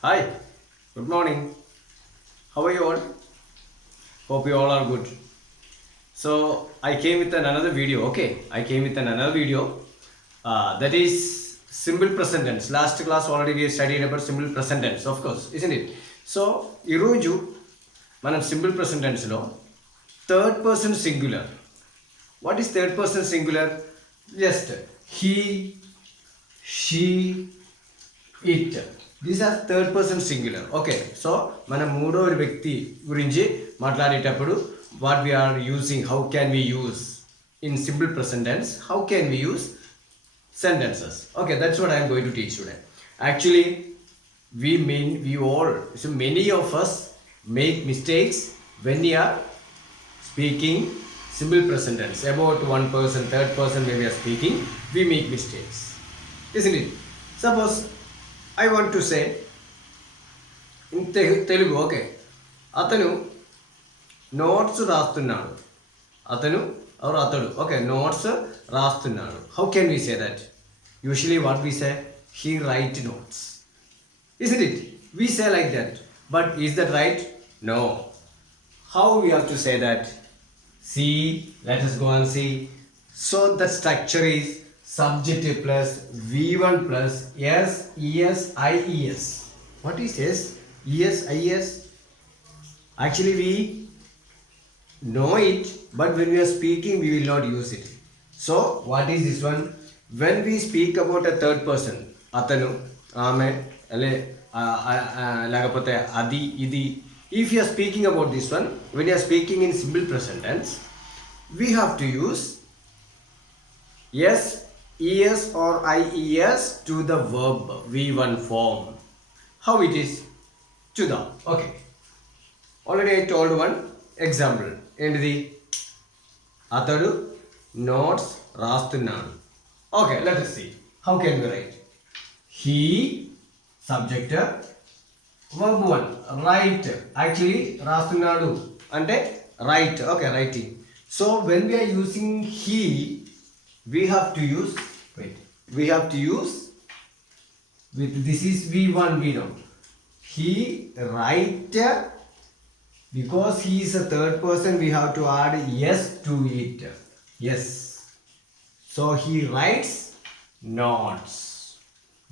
Hi, good morning. How are you all? Hope you all are good. So I came with another video. Okay, I came with another video. That is simple present tense. Last class already we studied about simple present tense, of course, isn't it? So ఈరోజు మనం simple present టెన్స్లో third person singular. What is third person singular? Just he, she, it. These are third person singular. Okay, so మనం మూడో వ్యక్తి గురించి మాట్లాడేటప్పుడు what we are using, how can we use in simple present tense, how can we use sentences. Okay, that's what I am going to teach today. Actually, we all, so many of us make mistakes when we are speaking simple present tense. About one person, third person when we are speaking, we make mistakes, isn't it? Suppose I want to say in Telugu, okay, అతను notes రాస్తున్నాడు. అతను or atadu. Okay, notes రాస్తున్నాడు. How can we say that? Usually what we say, he write notes. Isn't it? We say like that. But is that right? No. How we have to say that? See, let us go and see. So the structure is subject plus V1 plus S, ES, IES. What is S? ES, IES? Actually we know it, but when we are speaking we will not use it. So what is this one? When we speak about a third person, atanu, ame, ale, lagapote adi, idi, if you are speaking about this one, when you are speaking in simple present tense, we have to use yes, es or ies to the verb v1 form. How it is? To the. Okay, already I told one example. ఏంటిది? అతడు notes రాస్తున్నాడు. Okay, let us see. How can we write? He, subject, verb 1, write. Actually రాస్తున్నాడు అంటే write. Okay, writing. So when we are using he, we have to use with this is v1, we know. He write. Because he is a third person, we have to add yes to it. Yes. So he writes notes.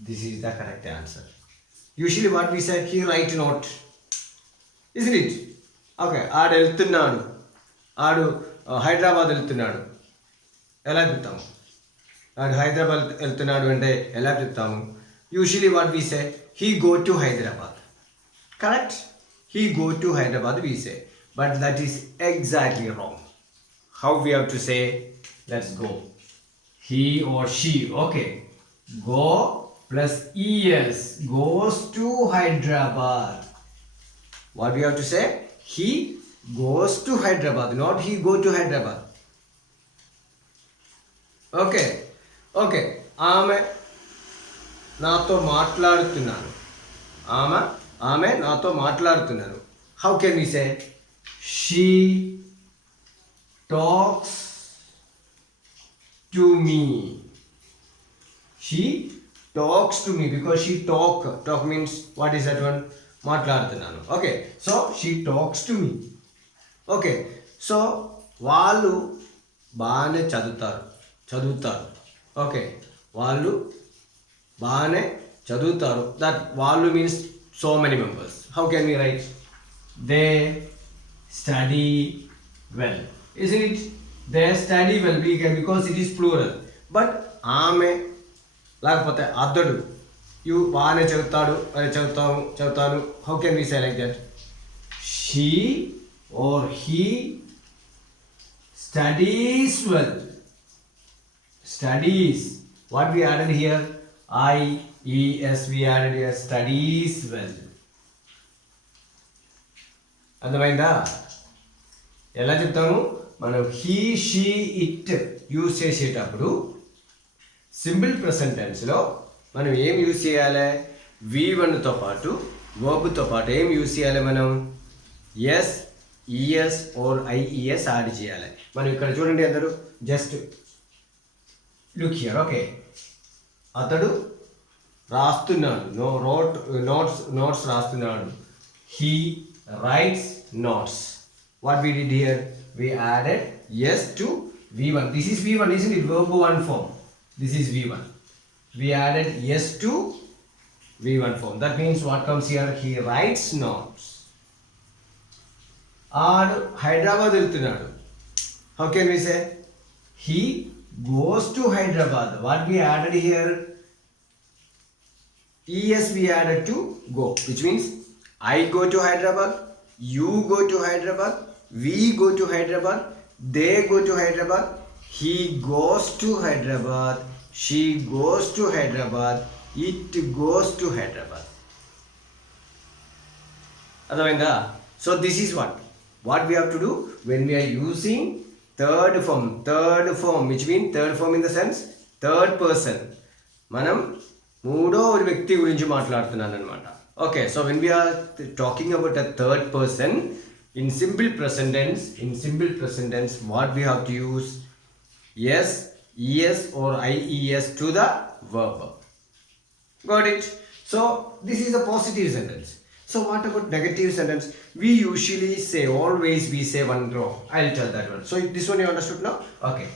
This is the correct answer. Usually what we say, he write note. Isn't it? Okay. ఆడు వెళ్తున్నాడు. ఆడు హైదరాబాద్ వెళ్తున్నాడు. ఎలా చెప్తాము? ఆడు హైదరాబాద్ వెళ్తున్నాడు అంటే ఎలా చెప్తాము? Usually what we say, he go to Hyderabad. Correct? He go to Hyderabad we say, but that is exactly wrong. How we have to say? Let's go. He or she. Okay, go plus es, goes to Hyderabad. What we have to say? He goes to Hyderabad, not he go to Hyderabad. Okay, okay. ఆమె నాతో మాట్లాడుతున్నాను. ఆమె నాతో మాట్లాడుతున్నారు. How can we say? She talks to me. She talks to me because she talk means what is that one? మాట్లాడుతున్నాను. Okay, so she talks to me. Okay, so వాళ్ళు బాగానే చదువుతారు. ఓకే, వాళ్ళు బాగానే చదువుతారు. దట్ వాళ్ళు means so many members. How can we write? They study well. Isn't it? They study well because it is plural. But ఆమె లేకపోతే అతడు యు బాగానే చదువుతాను. How can we say like that? She or he studies well. Studies. What we added here? IES we added here, studies well. అర్థమైందా? ఎలా చెప్తాము మనం? He, she, it use చేసేటప్పుడు సింపుల్ ప్రెసెంట్ టెన్స్లో మనం ఏం యూజ్ చేయాలి? V1తో పాటు వర్బ్తో పాటు ఏం యూజ్ చేయాలి మనం? S, ES or IES add చేయాలి. మనం ఇక్కడ చూడండి అందరూ, జస్ట్ లుక్ హియర్. ఓకే, అతడు రాస్తున్నాడు. Notes రాస్తున్నాడు. He writes notes. What we did here? We added yes to V1. This is V1, isn't it? Verb 1 form. This is V1. We added yes to V1 form. That means what comes here? He writes notes. ఆడు హైదరాబాద్ వెళ్తున్నాడు. How can we say? He goes to Hyderabad. What we added here? Es we added to go, which means I go to Hyderabad, you go to Hyderabad, we go to Hyderabad, they go to Hyderabad, he goes to Hyderabad, she goes to Hyderabad, it goes to Hyderabad. అర్థమైందా? So this is what we have to do when we are using third form, which means third form in the sense third person. మనం మూడో ఒక వ్యక్తి గురించి మాట్లాడుతున్నాను అనమాట. Okay, so when we are talking about a third person in simple present tense, what we have to use? Yes, es or ies to the verb. Got it? So this is a positive sentence. So what about negative sentence? We usually say, always we say one row. I'll tell that one. So this one you understood now? Okay.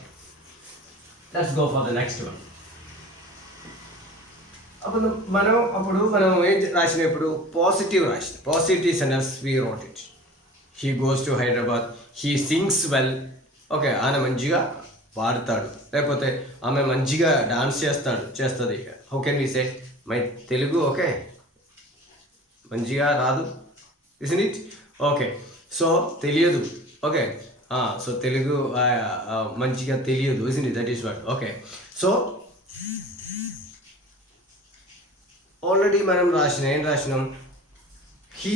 Let's go for the next one. అప్పుడు మనం ఏం రాసినప్పుడు positive sentence we wrote it. He goes to Hyderabad, he sings well. Okay, ఆయన మంచిగా పాడతాడు, లేకపోతే ఆమె మంచిగా డాన్స్ చేస్తుంది. How can we say? My Telugu okay మంచిగా రాదు, ఇస్ంట్ ఇట్? ఓకే, సో తెలియదు. ఓకే, సో తెలుగు మంచిగా తెలియదు, isn't it? That is what. Okay, so already మనం ఏం రాసినాం? హీ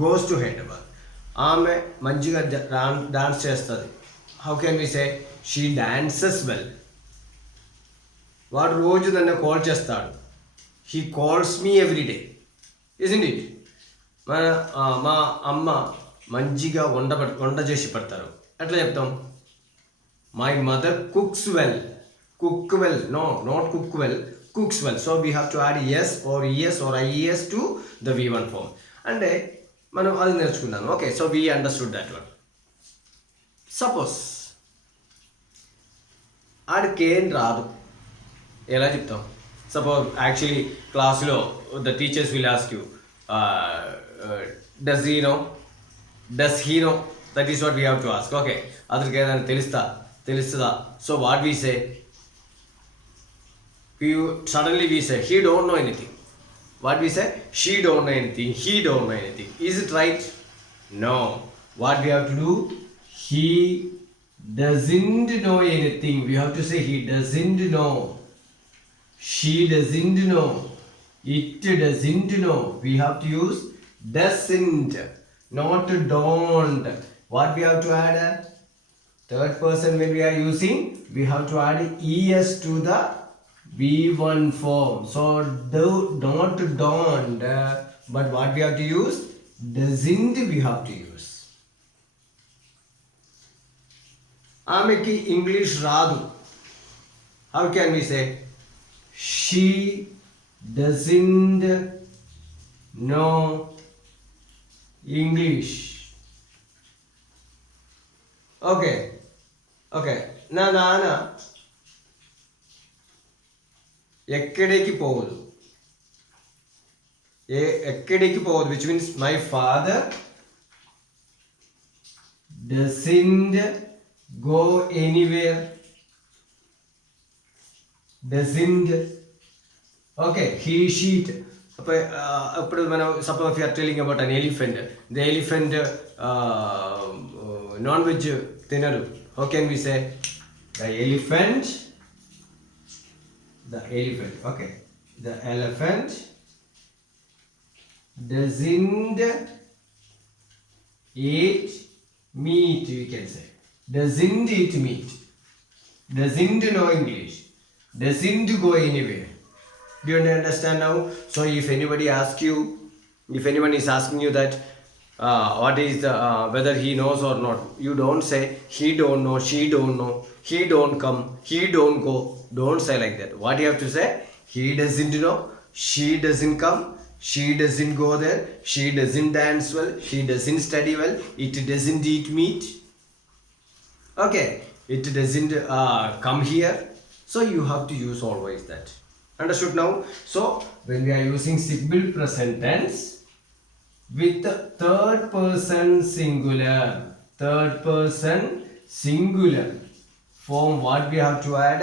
గోస్ టు హైదరాబాద్, ఆమె మంచిగా డాన్స్ చేస్తుంది. How can we say? She dances well. వాడు రోజు నన్ను కాల్ చేస్తాడు. He calls me every day, isn't it? మా అమ్మ మంచిగా వంట చేసి పెడతారు. ఎట్లా చెప్తాం? My mother cooks well. Cook well, no, not cook well, cooks well. So we have to add yes or es or ies to the v1 form. అంటే మనం అది నేర్చుకున్నాము. Okay, so we understood that one. Suppose ఆడికేం రాదు, ఎలా చెప్తాం? Suppose actually క్లాస్లో the teachers will ask you does he know, that is what we have to ask. Okay, అతనికి ఏదైనా తెలుస్తుందా? So what we say? Suddenly we say he don't know anything. What we say? She don't know anything, he don't know anything. Is it right? No. What we have to do? He doesn't know anything. We have to say he doesn't know, she doesn't know, it doesn't know. We have to use doesn't, not don't. What we have to add? Third person when we are using, we have to add es to the V1 form. So not don't, but what we have to use? Doesn't we have to use. ఆమెకి English రాదు. How can we say? She doesn't know English. Okay, నా నాన్న ఎక్కడికి పోవద్దు, which means my father doesn't go anywhere. Okay, he she it. ఇప్పుడు మనం suppose you're telling about an elephant. The elephant non veg తినరు. How can we say? The elephant, okay, the elephant doesn't eat meat, we can say. Doesn't eat meat, doesn't know English, doesn't go anywhere. Do you understand now? So if anybody asks you, if anyone is asking you that what is the whether he knows or not, you don't say he don't know, she don't know, he don't come, he don't go. Don't say like that. What you have to say? He doesn't know, she doesn't come, she doesn't go there, she doesn't dance well, she doesn't study well, it doesn't eat meat, okay, it doesn't come here. So you have to use always that. Understood now? So when we are using simple present tense with the third person singular form, what we have to add?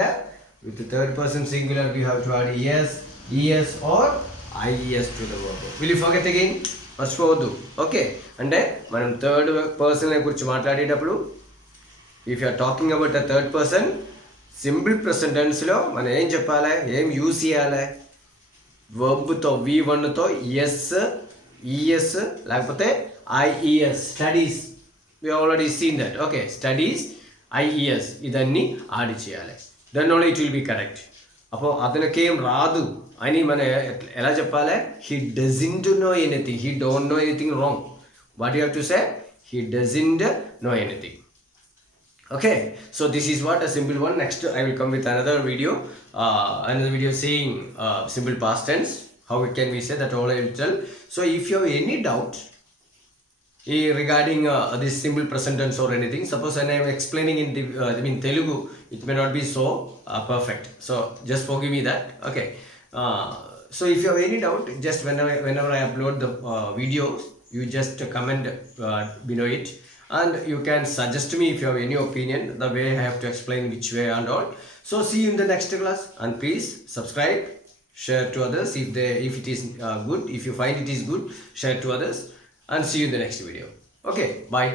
With the third person singular we have to add es or ies to the verb. Will you forget again? మర్చిపోవద్దు. ఓకే, అంటే మనం third person గురించి మాట్లాడేటప్పుడు if you are talking about a third person simple present టెన్స్లో మనం ఏం చెప్పాలి, ఏం యూజ్ చేయాలి? వర్బ్తో V1తో ఎస్ ఈఎస్ లేకపోతే IES. Studies we already seen that. Okay, studies IES ఇదన్నీ ఆడి చేయాలి. Then only it will be correct. അപ്പോൾ അതിനൊക്കെയും రాదు అని మనం ఎలా చెప్పాలి? He doesn't know anything, he don't know anything wrong. What you have to say? He doesn't know anything. Okay, so this is what a simple one. Next I will come with another video saying simple past tense, how it can be said, that all I will tell. So if you have any doubt regarding this simple present tense or anything, suppose when I am explaining in the Telugu, it may not be so perfect, so just forgive me that. Okay, so if you have any doubt, just whenever I upload the videos, you just comment below it, and you can suggest me if you have any opinion, the way I have to explain, which way and all. So see you in the next class, and please subscribe, share to others if it is good. If you find it is good, share to others, and see you in the next video. Okay, bye.